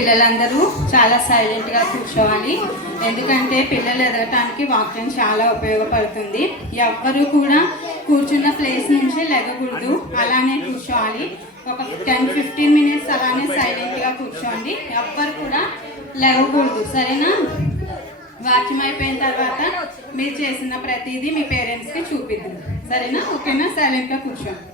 పిల్లలందరూ చాలా సైలెంట్గా కూర్చోవాలి. ఎందుకంటే పిల్లలు ఎదగటానికి వాక్యం చాలా ఉపయోగపడుతుంది. ఎవ్వరూ కూడా కూర్చున్న ప్లేస్ నుంచి లెగకూడదు, అలానే కూర్చోవాలి. ఒక 10-15 మినిట్స్ అలానే సైలెంట్గా కూర్చోండి. ఎవ్వరు కూడా లెగకూడదు, సరేనా? వాక్యం అయిపోయిన తర్వాత మీరు చేసిన ప్రతిదీ మీ పేరెంట్స్కి చూపిద్దాం, సరేనా? ఓకేనా? సైలెంట్గా కూర్చోండి.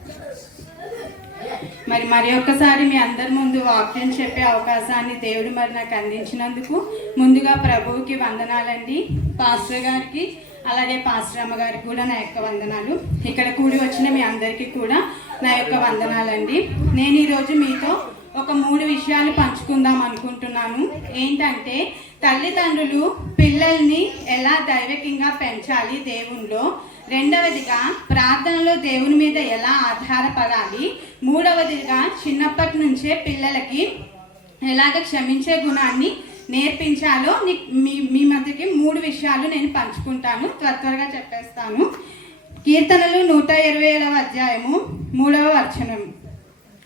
మరి ఒక్కసారి మీ అందరి ముందు వాక్యం చెప్పే అవకాశాన్ని దేవుడు నాకు అందించినందుకు ముందుగా ప్రభువుకి వందనాలండి. పాస్టర్ గారికి అలాగే పాస్టర్ అమ్మ గారికి కూడా నా యొక్క వందనాలు. ఇక్కడ కూడి వచ్చిన మీ అందరికీ కూడా నా యొక్క వందనాలండి. నేను ఈరోజు మీతో ఒక 3 విషయాలు పంచుకుందాం అనుకుంటున్నాను. ఏంటంటే తల్లిదండ్రులు పిల్లల్ని ఎలా దైవికంగా పెంచాలి దేవునిలో, రెండవదిగా ప్రార్థనలో దేవుని మీద ఎలా ఆధారపడాలి, మూడవదిగా చిన్నప్పటి నుంచే పిల్లలకి ఎలాగ క్షమించే గుణాన్ని నేర్పించాలో మీ మధ్యకి 3 విషయాలు నేను పంచుకుంటాను. త్వరగా చెప్పేస్తాను. కీర్తనలు 127వ అధ్యాయము 3వ వచనం.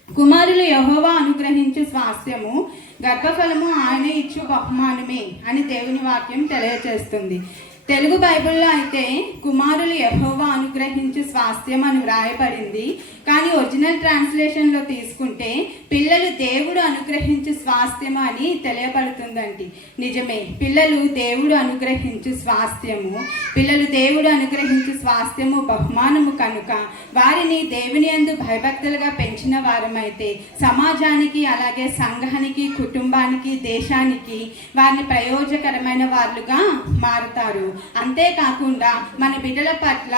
కుమారులు యెహోవా అనుగ్రహించు స్వాస్థ్యము, గర్భఫలము ఆయన ఇచ్చు బహుమానమే అని దేవుని వాక్యం తెలియజేస్తుంది. తెలుగు బైబిల్లో అయితే కుమారులు యెహోవా అనుగ్రహించు స్వాస్థ్యం అని వ్రాయబడింది. కానీ ఒరిజినల్ ట్రాన్స్లేషన్లో తీసుకుంటే పిల్లలు దేవుడు అనుగ్రహించు స్వాస్థ్యము అని తెలియబడుతుందండి. నిజమే, పిల్లలు దేవుడు అనుగ్రహించు స్వాస్థ్యము, పిల్లలు దేవుడు అనుగ్రహించు స్వాస్థ్యము బహుమానము కనుక వారిని దేవుని యందు భయభక్తులుగా పెంచిన వారమైతే సమాజానికి అలాగే సంఘానికి, కుటుంబానికి, దేశానికి వారిని ప్రయోజకరమైన వారుగా మారుతారు. అంతేకాకుండా మన బిడ్డల పట్ల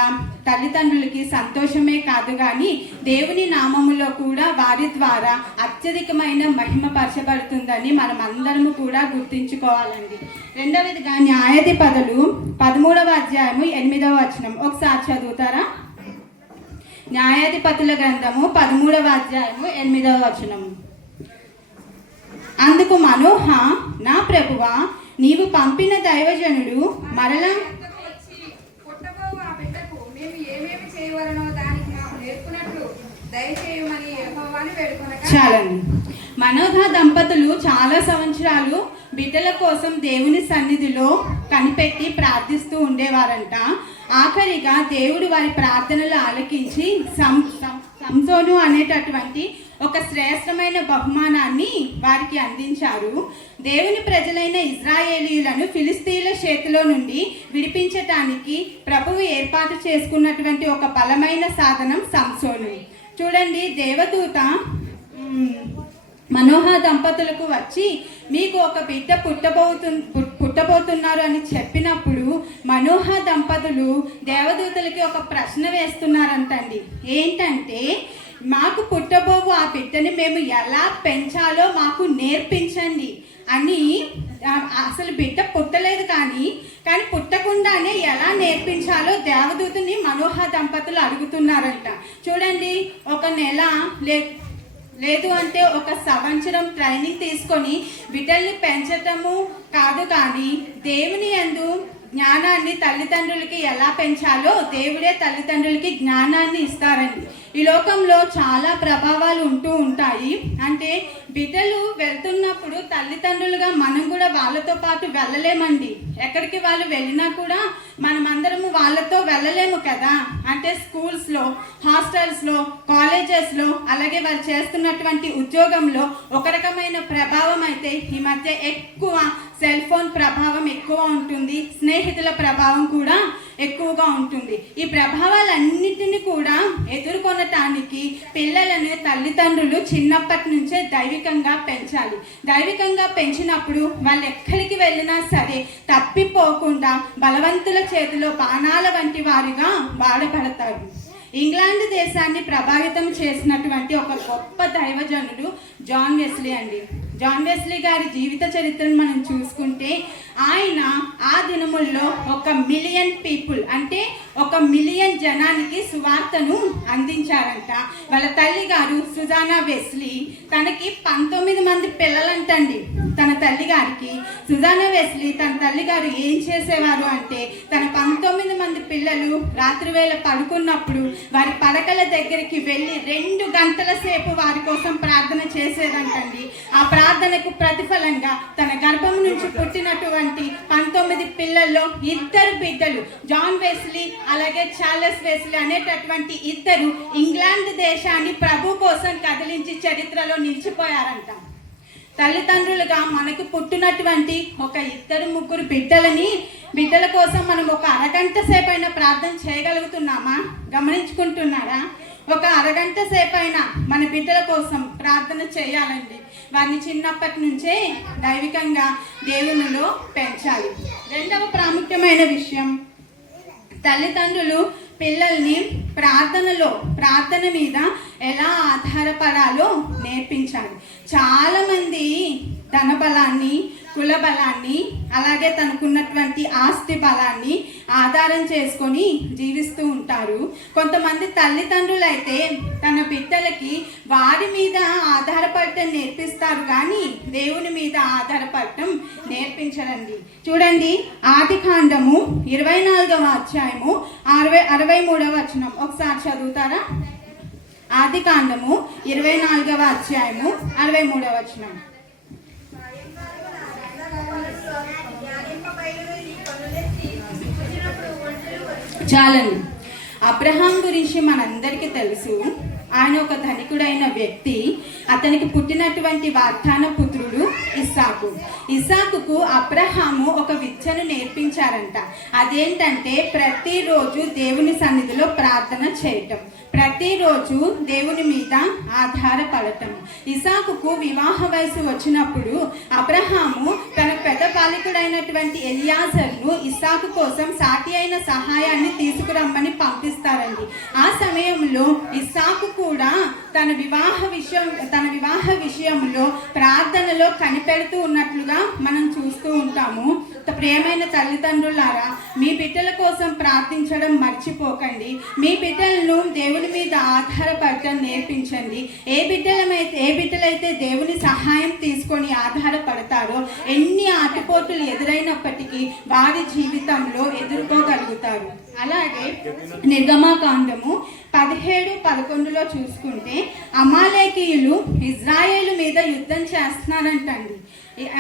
తల్లిదండ్రులకి సంతోషమే కాదు కానీ దేవుని నామములో కూడా వారి ద్వారా అత్యధికమైన మహిమ పరచబడుతుందని మనం అందరము కూడా గుర్తించుకోవాలండి. రెండవదిగా న్యాయాధిపతులు 13వ అధ్యాయము 8వ వచనం ఒకసారి చదువుతారా? న్యాయాధిపతుల గ్రంథము 13వ అధ్యాయము 8వ వచనం. అందుకు మనోహ, నా ప్రభువా, నీవు పంపిన దైవజనుడు మరలా చాలండి. మనోహ దంపతులు చాలా సంవత్సరాలు బిడ్డల కోసం దేవుని సన్నిధిలో కనిపెట్టి ప్రార్థిస్తూ ఉండేవారంట. ఆఖరిగా దేవుడు వారి ప్రార్థనలు ఆలకించి సంసోను అనేటటువంటి ఒక శ్రేష్టమైన బహుమానాన్ని వారికి అందించారు. దేవుని ప్రజలైన ఇజ్రాయేలీయులను ఫిలిస్తీన్ల చేతిలో నుండి విడిపించటానికి ప్రభువు ఏర్పాటు చేసుకున్నటువంటి ఒక బలమైన సాధనం సంసోను. చూడండి, దేవదూత మనోహ దంపతులకు వచ్చి మీకు ఒక బిడ్డ పుట్టబోతున్నారు అని చెప్పినప్పుడు మనోహ దంపతులు దేవదూతలకి ఒక ప్రశ్న వేస్తున్నారంటండి. ఏంటంటే, మాకు పుట్టబోవు ఆ బిడ్డని మేము ఎలా పెంచాలో మాకు నేర్పించండి అని. అసలు బిడ్డ పుట్టలేదు కానీ పుట్టకుండానే ఎలా నేర్పించాలో దేవదూతని మనోహ దంపతులు అడుగుతున్నారంట. చూడండి, ఒక నెల లేదు అంటే 1 సంవత్సరం ట్రైనింగ్ తీసుకొని బిడ్డల్ని పెంచటము కాదు కానీ దేవుని యందు జ్ఞానాన్ని తల్లిదండ్రులకి ఎలా పెంచాలో దేవుడే తల్లిదండ్రులకి జ్ఞానాన్ని ఇస్తారండి. ఈ లోకంలో చాలా ప్రభావాలు ఉంటూ ఉంటాయి. అంటే బిడ్డలు వెళ్తున్నప్పుడు తల్లిదండ్రులుగా మనం కూడా వాళ్ళతో పాటు వెళ్ళలేమండి. ఎక్కడికి వాళ్ళు వెళ్ళినా కూడా మనమందరము వాళ్ళతో వెళ్ళలేము కదా. అంటే స్కూల్స్లో, హాస్టల్స్లో, కాలేజెస్లో, అలాగే వారు చేస్తున్నటువంటి ఉద్యోగంలో ఒక రకమైన ప్రభావం అయితే ఈ మధ్య ఎక్కువ సెల్ ఫోన్ ప్రభావం ఎక్కువ ఉంటుంది, స్నేహితుల ప్రభావం కూడా ఎక్కువగా ఉంటుంది. ఈ ప్రభావాలన్నిటిని కూడా ఎదుర్కొనటానికి పిల్లలను తల్లిదండ్రులు చిన్నప్పటి నుంచే దైవికంగా పెంచాలి. దైవికంగా పెంచినప్పుడు వాళ్ళు ఎక్కడికి వెళ్ళినా సరే తప్పిపోకుండా బలవంతుల చేతిలో బాణాల వంటి వారిగా వాడబడతారు. ఇంగ్లాండ్ దేశాన్ని ప్రభావితం చేసినటువంటి ఒక గొప్ప దైవజనుడు జాన్ వెస్లీ అండి. జాన్ వెస్లీ గారి జీవిత చరిత్రను మనం చూసుకుంటే ఆయన ఆ దినముల్లో 1 మిలియన్ పీపుల్ అంటే 1 మిలియన్ జనానికి సువార్తను అందించారంట. వాళ్ళ తల్లి గారు సుజానా వెస్లీ, తనకి 19 మంది పిల్లలంటండి. తన తల్లి గారికి, సుజానా వెస్లీ తన తల్లి గారు ఏం చేసేవారు అంటే తన 19 మంది పిల్లలు రాత్రి వేళ పడుకున్నప్పుడు వారి పడకల దగ్గరికి వెళ్ళి 2 గంటల సేపు వారి కోసం ప్రార్థన చేసేదంటండి. ఆ ప్రార్థనకు ప్రతిఫలంగా తన గర్భం నుంచి పుట్టినటువంటి 19 పిల్లల్లో 2 బిడ్డలు, జాన్ వెస్లీ అలాగే చార్లెస్ వెస్లీ అనేటటువంటి 2 ఇంగ్లాండ్ దేశాన్ని ప్రభు కోసం కదిలించి చరిత్రలో నిలిచిపోయారంట. తల్లిదండ్రులుగా మనకు పుట్టినటువంటి ఒక 2-3 బిడ్డల కోసం మనం ఒక అరగంట సేపైనా ప్రార్థన చేయగలుగుతున్నామా? గమనించుకుంటున్నారా? ఒక అరగంట సేపైనా మన బిడ్డల కోసం ప్రార్థన చేయాలండి. వారిని చిన్నప్పటి నుంచే దైవికంగా దేవునిలో పెంచాలి. రెండవ ప్రాముఖ్యమైన విషయం, తల్లిదండ్రులు పిల్లల్ని ప్రార్థన మీద ఎలా ఆధారపడాలో నేర్పించాలి. చాలామంది ధనబలాన్ని, కుల బలాన్ని, అలాగే తనకున్నటువంటి ఆస్తి బలాన్ని ఆధారం చేసుకొని జీవిస్తూ ఉంటారు. కొంతమంది తల్లిదండ్రులు అయితే తన బిడ్డలకి వారి మీద ఆధారపడటం నేర్పిస్తారు కానీ దేవుని మీద ఆధారపడటం నేర్పించరండి. చూడండి, ఆదికాండము 24వ అధ్యాయము 63వ వచనం ఒకసారి చదువుతారా? ఆదికాండము 24వ అధ్యాయము 63వ వచనం. చాలండి. అబ్రహాం గురించి మనందరికీ తెలుసు. ఆయన ఒక ధనికుడైన వ్యక్తి. అతనికి పుట్టినటువంటి వాగ్దాన పుత్రుడు ఇస్సాకుకు అబ్రహాము ఒక విద్యను నేర్పించారంట. అదేంటంటే ప్రతిరోజు దేవుని సన్నిధిలో ప్రార్థన చేయటం, ప్రతిరోజు దేవుని మీద ఆధారపడటం. ఇస్సాకుకు వివాహ వయసు వచ్చినప్పుడు అబ్రహాము తన పెద్ద బాలికుడైనటువంటి ఎలియాజర్ను ఇస్సాకు కోసం సాటి అయిన సహాయాన్ని తీసుకురమ్మని పంపిస్తారండి. ఆ సమయంలో ఇస్సాకు కూడా తన వివాహ విషయంలో ప్రార్థనలో కనిపెడుతూ ఉన్నట్లుగా మనం చూస్తూ ఉంటాము. ప్రియమైన తల్లిదండ్రులారా, మీ బిడ్డల కోసం ప్రార్థించడం మర్చిపోకండి. మీ బిడ్డలను దేవుని మీద ఆధారపడటం నేర్పించండి. ఏ బిడ్డలైతే దేవుని సహాయం తీసుకొని ఆధారపడతారో ఎన్ని ఆటుపోటులు ఎదురైనప్పటికీ వారి జీవితంలో ఎదుర్కోగలుగుతారు. అలాగే నిర్గమాకాండము 17-11లో చూసుకుంటే అమాలేకీయులు ఇజ్రాయేలు మీద యుద్ధం చేస్తున్నారంటండి.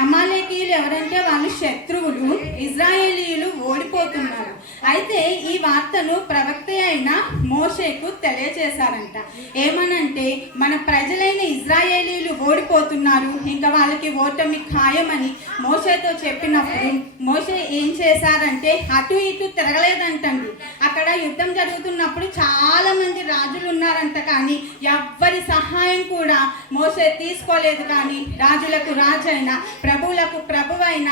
అమాలేకీయులు ఎవరంటే వాళ్ళు శత్రువులు, ఇజ్రాయేలీయులు ఓడిపోతున్నారు. అయితే ఈ వార్తను ప్రవక్త అయిన మోషేకు తెలియజేశారంట. ఏమనంటే మన ప్రజలైన ఇజ్రాయేలీయులు ఓడిపోతున్నారు, ఇంకా వాళ్ళకి ఓటమి ఖాయమని మోషేతో చెప్పినప్పుడు మోషే ఏం చేశారంటే అటు ఇటు తిరగలేదంటండి. అక్కడ యుద్ధం జరుగుతున్నప్పుడు చాలా మంది రాజులు ఉన్నారంట, కానీ ఎవ్వరి సహాయం కూడా మోషే తీసుకోలేదు. కానీ రాజులకు రాజైన, ప్రభువులకు ప్రభువైన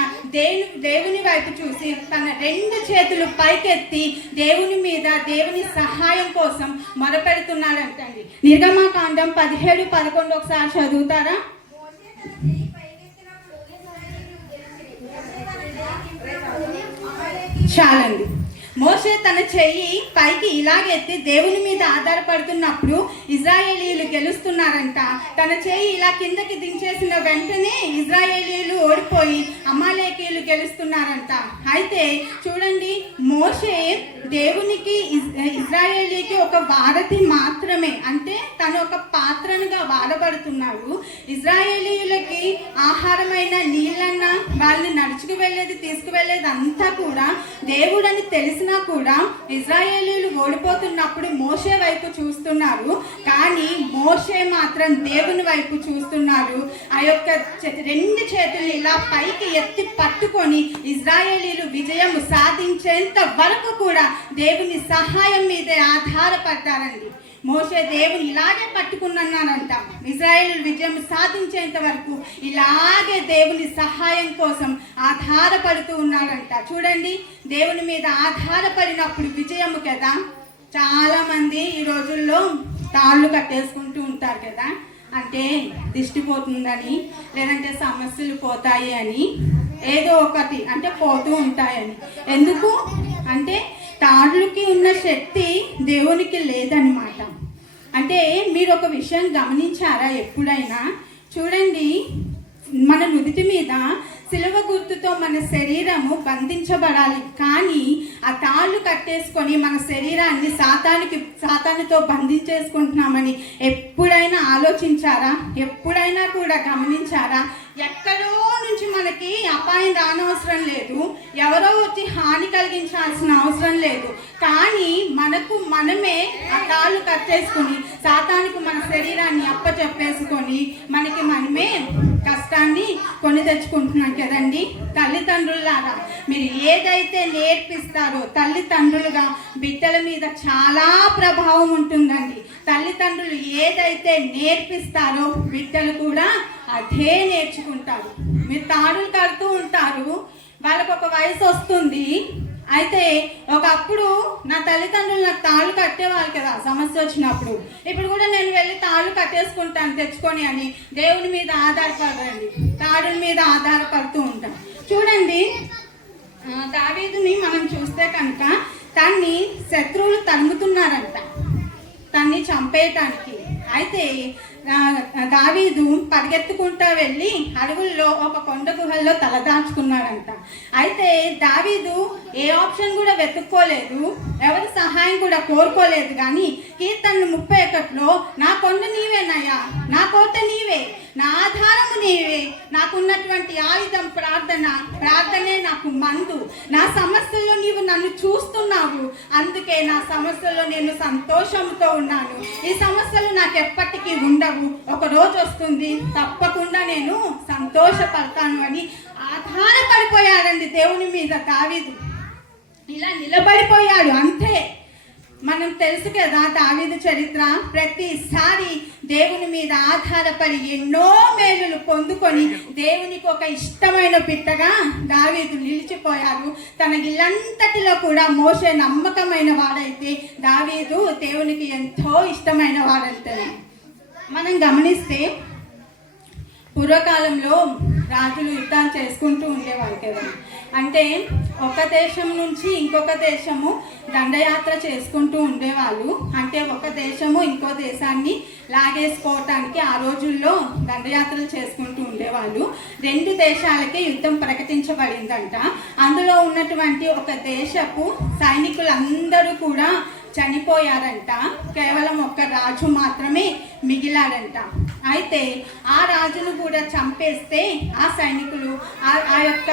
దేవుని వైపు చూసి తన 2 చేతులు పైకెత్తి దేవుని సహాయం కోసం మొరపెడుతున్నాడంటండి. నిర్గమాకాండం 17-11 ఒకసారి చదువుతారా? చాలండి. మోషే తన చెయ్యి పైకి ఇలాగెత్తి దేవుని మీద ఆధారపడుతున్నప్పుడు ఇజ్రాయేలీయులు గెలుస్తున్నారంట. తన చెయ్యి ఇలా కిందకి దించేసిన వెంటనే ఇజ్రాయేలీయులు ఓడిపోయి అమాలేకీయులు గెలుస్తున్నారంట. అయితే చూడండి, మోషే దేవునికి ఇజ్రాయేలీకి ఒక వారధి మాత్రమే, అంటే తను ఒక పాత్రనుగా వాడబడుతున్నాడు. ఇజ్రాయేలీయులకి ఆహారమైన నీళ్ళన్న, వాళ్ళని నడుచుకు వెళ్ళేది తీసుకువెళ్ళేది అంతా కూడా దేవుడని తెలిసిన కూడా ఇజ్రాయేలీయులు ఓడిపోతున్నప్పుడు మోషే వైపు చూస్తున్నారు. కానీ మోషే మాత్రం దేవుని వైపు చూస్తున్నారు. ఆ యొక్క 2 చేతులు ఇలా పైకి ఎత్తి పట్టుకొని ఇజ్రాయేలీయులు విజయం సాధించేంత వరకు కూడా దేవుని సహాయం మీదే ఆధారపడ్డారండి. మోషే దేవుని ఇలాగే పట్టుకున్నానంట. ఇజ్రాయేలు విజయం సాధించేంత వరకు ఇలాగే దేవుని సహాయం కోసం ఆధారపడుతూ ఉన్నాడంట. చూడండి, దేవుని మీద ఆధారపడినప్పుడు విజయము కదా. చాలా మంది ఈ రోజుల్లో తాళ్ళు కట్టేసుకుంటూ ఉంటారు కదా, అంటే దిష్టి పోతుందని, లేదంటే సమస్యలు పోతాయి అని, ఏదో ఒకటి అంటే పోతూ ఉంటాయని. ఎందుకు అంటే తాళ్ళకి ఉన్న శక్తి దేవునికి లేదనమాట. అంటే మీరు ఒక విషయం గమనించారా ఎప్పుడైనా? చూడండి, మన నుదిటి మీద సిలువ గుర్తుతో మన శరీరము బంధించబడాలి. కానీ ఆ తాళ్ళు కట్టేసుకొని మన శరీరాన్ని సాతానుతో బంధించేసుకుంటున్నామని ఎప్పుడైనా ఆలోచించారా? ఎప్పుడైనా కూడా గమనించారా? ఎక్కడో నుంచి మనకి అపాయం రానవసరం లేదు, ఎవరో వచ్చి హాని కలిగించాల్సిన అవసరం లేదు. కానీ మనమే ఆ తాళ్ళు కట్టేసుకొని సాతానుకు మన శరీరాన్ని అప్పచెప్పేసుకొని మనమే కష్టాన్ని కొని తెచ్చుకుంటున్నాం కదండి. తల్లిదండ్రులారా, మీరు ఏదైతే నేర్పిస్తారో తల్లిదండ్రులుగా బిడ్డల మీద చాలా ప్రభావం ఉంటుందండి. తల్లిదండ్రులు ఏదైతే నేర్పిస్తారో బిడ్డలు కూడా అదే నేర్చుకుంటారు. మీరు తాడులు కడుతూ ఉంటారు, వాళ్ళకు ఒక వయసు వస్తుంది. అయితే ఒకప్పుడు నా తల్లిదండ్రులు నాకు తాళ్ళు కట్టేవాళ్ళు కదా సమస్య వచ్చినప్పుడు. ఇప్పుడు కూడా నేను వెళ్ళి తాళ్ళు కట్టేసుకుంటాను తెచ్చుకొని అని దేవుని మీద ఆధారపడండి, తాడుల మీద ఆధారపడుతూ ఉంటాను. చూడండి, దావీదుని మనం చూస్తే కనుక తన్ని శత్రువులు తరుముతున్నారంట, తన్ని చంపేయటానికి. అయితే దావీదు పరిగెత్తుకుంటా వెళ్ళి అడవుల్లో ఒక కొండ గుహల్లో తలదాచుకున్నాడంట. అయితే దావీదు ఏ ఆప్షన్ కూడా వెతుక్కోలేదు, ఎవరి సహాయం కూడా కోరుకోలేదు. కానీ కీర్తనలు 31లో నా కొండ నీవేనయ్యా, నా కోట నీవే, నా ఆధారము నీవే, నాకున్నటువంటి ఆయుధం ప్రార్థనే నాకు మందు, నా సమస్యల్లో నీవు నన్ను చూస్తున్నావు, అందుకే నా సమస్యల్లో నేను సంతోషంతో ఉన్నాను. ఈ సమస్యలు నాకు ఎప్పటికీ ఉండవు, ఒక రోజు వస్తుంది తప్పకుండా నేను సంతోషపడతాను అని ఆధారపడిపోయాడండి దేవుని మీద దావీదు. ఇలా నిలబడిపోయాడు అంతే. మనం తెలుసు కదా దావీదు చరిత్ర. ప్రతిసారి దేవుని మీద ఆధారపడి ఎన్నో మేలులు పొందుకొని దేవునికి ఒక ఇష్టమైన బిడ్డగా దావీదు నిలిచిపోయారు. తన ఇల్లంతటిలో కూడా మోషే నమ్మకమైన వాడైతే దావీదు దేవునికి ఎంతో ఇష్టమైన వాడంతే. మనం గమనిస్తే పూర్వకాలంలో రాజులు యుద్ధాలు చేసుకుంటూ ఉండేవాళ్ళు కదా. అంటే ఒక దేశం నుంచి ఇంకొక దేశము దండయాత్ర చేసుకుంటూ ఉండేవాళ్ళు. అంటే ఒక దేశము ఇంకో దేశాన్ని లాగేసుకోవటానికి ఆ రోజుల్లో దండయాత్రలు చేసుకుంటూ ఉండేవాళ్ళు. 2 దేశాలకే యుద్ధం ప్రకటించబడిందంట. అందులో ఉన్నటువంటి ఒక దేశపు సైనికులందరూ కూడా చనిపోయారంట. కేవలం ఒక రాజు మాత్రమే మిగిలాడంట. అయితే ఆ రాజును కూడా చంపేస్తే ఆ సైనికులు ఆ యొక్క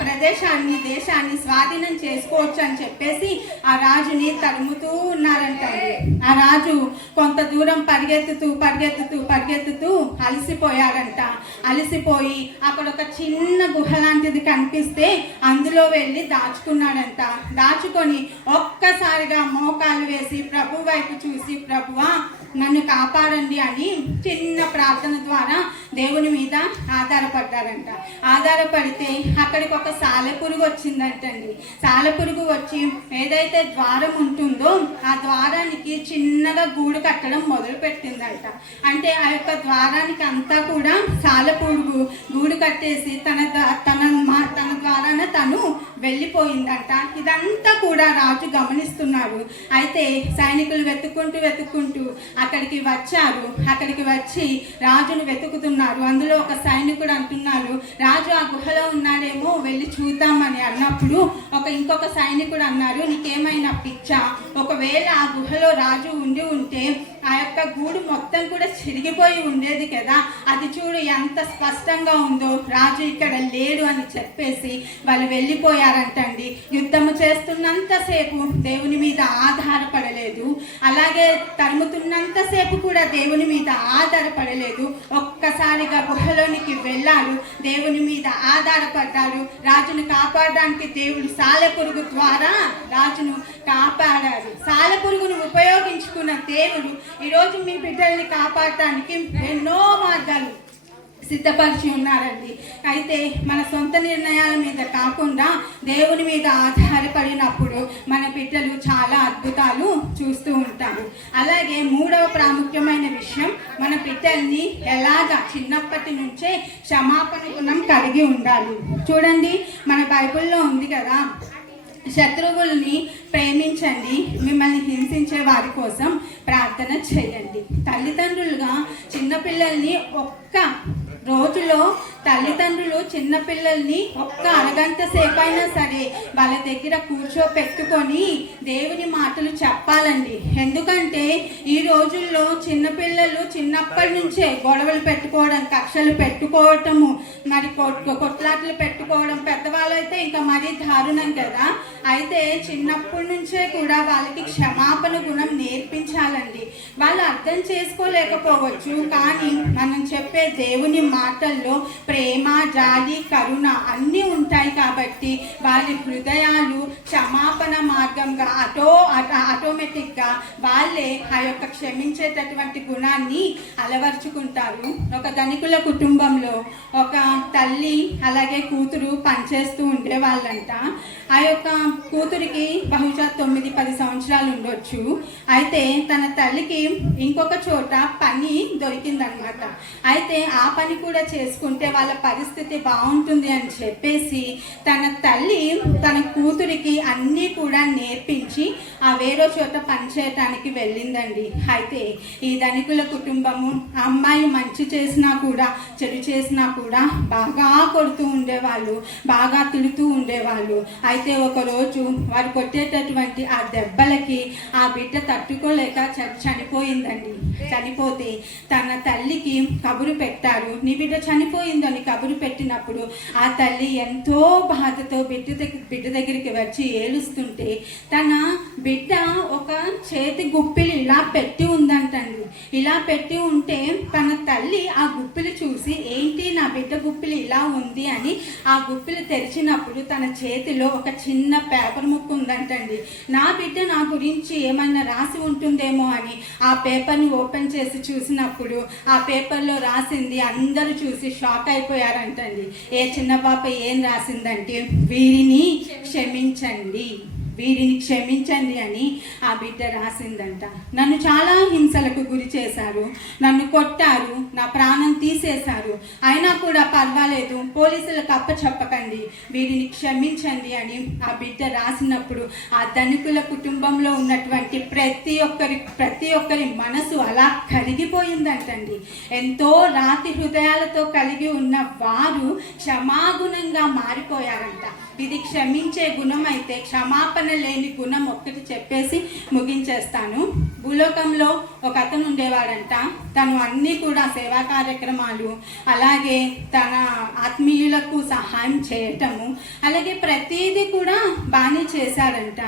ప్రదేశాన్ని దేశాన్ని స్వాధీనం చేసుకోవచ్చు అని చెప్పేసి ఆ రాజుని తరుముతూ ఉన్నారంట. ఆ రాజు కొంత దూరం పరిగెత్తుతూ అలసిపోయాడంట. అలసిపోయి అక్కడ ఒక చిన్న గుహ లాంటిది కనిపిస్తే అందులో వెళ్ళి దాచుకున్నాడంట. దాచుకొని ఒక్కసారిగా మోకాలు వేసి ప్రభు వైపు చూసి, ప్రభువా నన్ను కాపాడండి అని చిన్న ప్రార్థన ద్వారా దేవుని మీద ఆధారపడ్డారంట. ఆధారపడితే అక్కడికి ఒక సాలెపురుగు వచ్చిందంటండి. సాలెపురుగు వచ్చి ఏదైతే ద్వారం ఉంటుందో ఆ ద్వారానికి చిన్నగా గూడు కట్టడం మొదలు పెట్టిందంట. అంటే ఆ యొక్క ద్వారానికి అంతా కూడా సాలెపురుగు గూడు కట్టేసి తన ద్వారాన తను వెళ్ళిపోయిందంట. ఇదంతా కూడా రాజు గమనిస్తున్నాడు. అయితే సైనికులు వెతుక్కుంటూ అక్కడికి వచ్చారు. అక్కడికి వచ్చి రాజును వెతుకుతున్నారు. అందులో ఒక సైనికుడు అంటున్నాడు, రాజు ఆ గుహలో ఉన్నాడేమో వెళ్ళి చూద్దామని అన్నప్పుడు ఇంకొక సైనికుడు అన్నారు, నీకేమైనా పిచ్చా? ఒకవేళ ఆ గుహలో రాజు ఉంటే ఆ యొక్క గూడు మొత్తం కూడా చిరిగిపోయి ఉండేది కదా, అది చూడు ఎంత స్పష్టంగా ఉందో, రాజు ఇక్కడ లేడు అని చెప్పేసి వాళ్ళు వెళ్ళిపోయారంటండి. యుద్ధము చేస్తున్నంతసేపు దేవుని మీద ఆధారపడలేదు, అలాగే తరుముతున్నంతసేపు కూడా దేవుని మీద ఆధారపడలేదు. ఒక్కసారిగా గుహలోనికి వెళ్ళాడు, దేవుని మీద ఆధారపడ్డాడు. రాజును కాపాడడానికి దేవుడు సాలెపురుగు ద్వారా రాజును కాపాడాడు. సాలెపురుగును ఉపయోగించుకున్న దేవుడు ఈరోజు మీ బిడ్డల్ని కాపాడటానికి ఎన్నో మార్గాలు సిద్ధపరిచి ఉన్నారండి. అయితే మన సొంత నిర్ణయాల మీద కాకుండా దేవుని మీద ఆధారపడినప్పుడు మన బిడ్డలు చాలా అద్భుతాలు చూస్తూ ఉంటారు. అలాగే 3వ ప్రాముఖ్యమైన విషయం, మన బిడ్డల్ని ఎలాగా చిన్నప్పటి నుంచే క్షమాపణ గుణం కలిగి ఉండాలి. చూడండి, మన బైబిల్లో ఉంది కదా, శత్రువుల్ని ప్రేమించండి, మిమ్మల్ని హింసించే వారి కోసం ప్రార్థన చేయండి. తల్లిదండ్రులుగా చిన్నపిల్లల్ని ఒక్క రోజులో తల్లిదండ్రులు చిన్నపిల్లల్ని ఒక్క అరగంట సేపు అయినా సరే వాళ్ళ దగ్గర కూర్చోపెట్టుకొని దేవుని మాటలు చెప్పాలండి. ఎందుకంటే ఈ రోజుల్లో చిన్నపిల్లలు చిన్నప్పటి నుంచే గొడవలు పెట్టుకోవడం, కక్షలు పెట్టుకోవటము, మరి కొట్లాటలు పెట్టుకోవడం, పెద్దవాళ్ళు అయితే ఇంకా మరీ దారుణం కదా. అయితే చిన్నప్పటి నుంచే కూడా వాళ్ళకి క్షమాపణ గుణం నేర్పించాలండి. వాళ్ళు అర్థం చేసుకోలేకపోవచ్చు, కానీ మనం చెప్పే దేవుని మాటల్లో ప్రేమ, జాలి, కరుణ అన్నీ ఉంటాయి కాబట్టి వారి హృదయాలు క్షమాపణ మార్గంగా ఆటోమేటిక్గా వాళ్ళే ఆ యొక్క క్షమించేటటువంటి గుణాన్ని అలవర్చుకుంటారు. ఒక ధనికుల కుటుంబంలో ఒక తల్లి అలాగే కూతురు పనిచేస్తూ ఉండేవాళ్ళంట. ఆ యొక్క కూతురికి బహుశా 9-10 సంవత్సరాలు ఉండొచ్చు. అయితే తన తల్లికి ఇంకొక చోట పని దొరికిందనమాట. అయితే ఆ పని కూడా చేసుకుంటే వాళ్ళ పరిస్థితి బాగుంటుంది అని చెప్పేసి తన తల్లి తన కూతురికి అన్నీ కూడా నేర్పించి ఆ వేరే చోట పనిచేయటానికి వెళ్ళిందండి. అయితే ఈ ధనికుల కుటుంబము అమ్మాయి మంచి చేసినా కూడా చెడు చేసినా కూడా బాగా కొడుతూ ఉండేవాళ్ళు, బాగా తిడుతూ ఉండేవాళ్ళు. అయితే ఒకరోజు వారు కొట్టేటటువంటి ఆ దెబ్బలకి ఆ బిడ్డ తట్టుకోలేక చనిపోయిందండి. చనిపోతే తన తల్లికి కబురు పెట్టారు. నీ బిడ్డ చనిపోయిందని కబురు పెట్టినప్పుడు ఆ తల్లి ఎంతో బాధతో బిడ్డ దగ్గరికి వచ్చి ఏడుస్తుంటే తన బిడ్డ ఒక చేతి గుప్పిలు ఇలా పెట్టి ఉందంటండి. ఇలా పెట్టి ఉంటే తన తల్లి ఆ గుప్పిలు చూసి ఏంటి నా బిడ్డ గుప్పిలు ఇలా ఉంది అని ఆ గుప్పిలు తెరిచినప్పుడు తన చేతిలో ఒక చిన్న పేపర్ ముక్క ఉందంటండి. నా బిడ్డ నా గురించి ఏమన్నా రాసి ఉంటుందేమో అని ఆ పేపర్ని ఓపెన్ చేసి చూసినప్పుడు ఆ పేపర్లో రాసింది అందరూ చూసి షాక్ అయిపోయారంటండి. ఏ చిన్న పాప ఏం రాసిందంటే వీరిని క్షమించండి, వీరిని క్షమించండి అని ఆ బిడ్డ రాసిందంట. నన్ను చాలా హింసలకు గురి చేశారు, నన్ను కొట్టారు, నా ప్రాణం తీసేశారు, అయినా కూడా పర్వాలేదు, పోలీసులకు అప్పచెప్పకండి, వీరిని క్షమించండి అని ఆ బిడ్డ రాసినప్పుడు ఆ ధనికుల కుటుంబంలో ఉన్నటువంటి ప్రతి ఒక్కరి మనసు అలా కరిగిపోయిందంటండి. ఎంతో రాతి హృదయాలతో కలిగి ఉన్న వారు క్షమాగుణంగా మారిపోయారంట. ఇది క్షమించే గుణం అయితే క్షమాపణ లేని గుణం ఒక్కటి చెప్పేసి ముగించేస్తాను. భూలోకంలో ఒక అతను ఉండేవాడంట. తను అన్నీ కూడా సేవా కార్యక్రమాలు, అలాగే తన ఆత్మీయులకు సహాయం చేయటము, అలాగే ప్రతిదీ కూడా బాగానే చేశాడంట.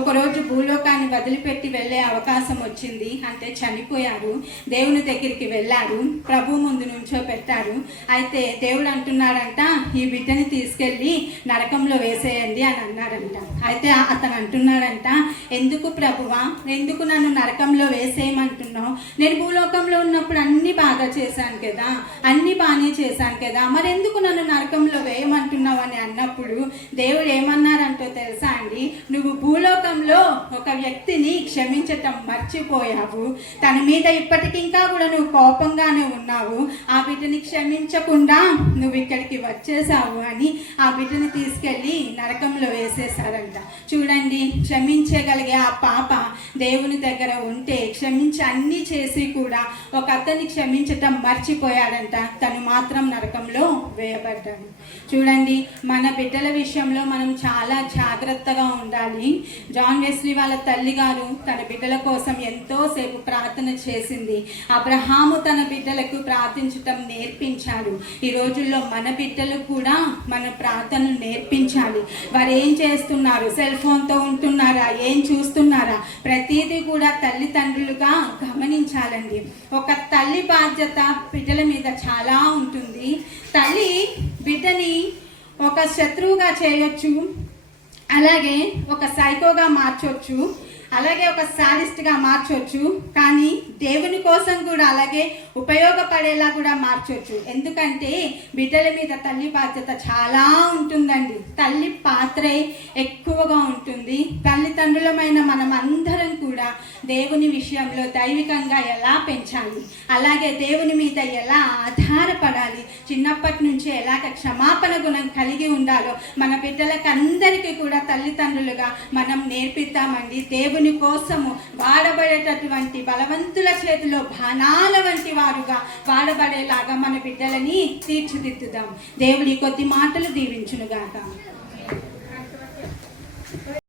ఒకరోజు భూలోకాన్ని వదిలిపెట్టి వెళ్ళే అవకాశం వచ్చింది. అంటే చనిపోయారు. దేవుని దగ్గరికి వెళ్ళారు, ప్రభు ముందు నుంచో పెట్టారు. అయితే దేవుడు అంటున్నాడంట, ఈ బిడ్డని తీసుకెళ్ళి నరకంలో వేసేయండి అని అన్నాడంట. అయితే అతను అంటున్నాడంట, ఎందుకు ప్రభువా, ఎందుకు నన్ను నరకంలో వేసేయమంటున్నావు? నేను భూలోకంలో ఉన్నప్పుడు అన్ని బాగా చేశాను కదా, అన్ని బాగానే చేశాను కదా, మరెందుకు నన్ను నరకంలో వేయమంటున్నావు అని అన్నప్పుడు దేవుడు ఏమన్నారంటో తెలుసా అండి? నువ్వు భూలోకంలో ఒక వ్యక్తిని క్షమించటం మర్చిపోయావు, తన మీద ఇప్పటికి ఇంకా కూడా నువ్వు కోపంగానే ఉన్నావు, ఆ బిడ్డని క్షమించకుండా నువ్వు ఇక్కడికి వచ్చేసావు అని ఆ బిడ్డని తీసుకెళ్ళి నరకంలో వేసేసారంట. చూడండి, క్షమించగలిగే ఆ పాప దేవుని దగ్గర ఉంటే క్షమించి అన్నీ చేసి కూడా ఒక అతన్ని క్షమించటం మర్చిపోయాడంట. తను మాత్రం నరకంలో వేయబడ్డాడు. చూడండి, మన బిడ్డల విషయంలో మనం చాలా జాగ్రత్తగా ఉండాలి. జాన్ వెస్లీ వాళ్ళ తల్లి గారు తన బిడ్డల కోసం ఎంతో సేపు ప్రార్థన చేసింది. అబ్రహాము తన బిడ్డలకు ప్రార్థించటం నేర్పించాడు. ఈ రోజుల్లో మన బిడ్డలు కూడా మన ప్రార్థనలు నేర్పించాలి. వారు ఏం చేస్తున్నారు, సెల్ ఫోన్తో ఉంటున్నారా, ఏం చూస్తున్నారా, ప్రతిదీ కూడా తల్లిదండ్రులుగా గమనించాలండి. ఒక తల్లి బాధ్యత బిడ్డల మీద చాలా ఉంటుంది. తల్లి బిడ్డని ఒక శత్రువుగా చేయొచ్చు, అలాగే ఒక సైకోగా మార్చొచ్చు, అలాగే ఒక సాడిస్ట్గా మార్చొచ్చు, కానీ దేవుని కోసం కూడా అలాగే ఉపయోగపడేలా కూడా మార్చొచ్చు. ఎందుకంటే బిడ్డల మీద తల్లి బాధ్యత చాలా ఉంటుందండి. తల్లి పాత్రే ఎక్కువగా ఉంటుంది. తల్లిదండ్రులమైన మనం అందరం కూడా దేవుని విషయంలో దైవికంగా ఎలా పెంచాలి, అలాగే దేవుని మీద ఎలా ఆధారపడాలి, చిన్నప్పటి నుంచి ఎలాగ క్షమాపణ గుణం కలిగి ఉండాలో మన బిడ్డలకు అందరికీ కూడా తల్లిదండ్రులుగా మనం నేర్పిద్దామండి. దేవుని దేవుని కోసము వాడబడేటటువంటి బలవంతుల చేతిలో బాణాల వంటి వారుగా వాడబడేలాగా మన బిడ్డలని తీర్చిదిద్దుదాం. దేవుడి కొద్ది మాటలు దీవించునుగాక.